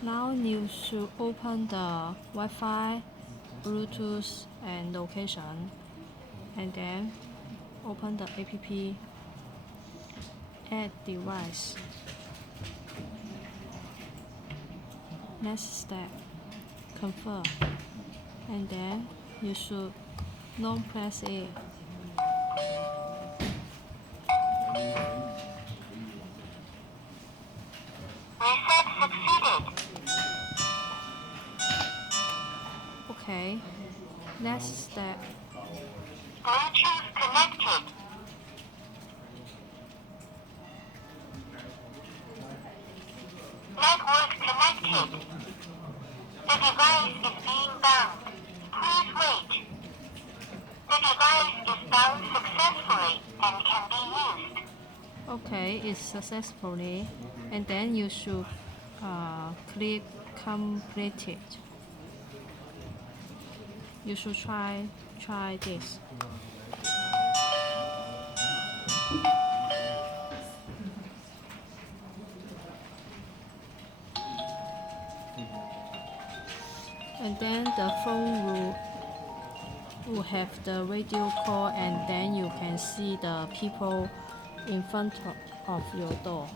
Now you should open the Wi-Fi, Bluetooth and location, and then open the app, add device. Next step, confirm, and then you should not press it. Reset succeeded. Okay, next step, Bluetooth connected. Network connected. The device is being bound. Please wait. The device is bound successfully and can be used. okay, it's successfully, and then you should click completed. You should try this. And then the phone will have the video call, and then you can see the people in front of your door.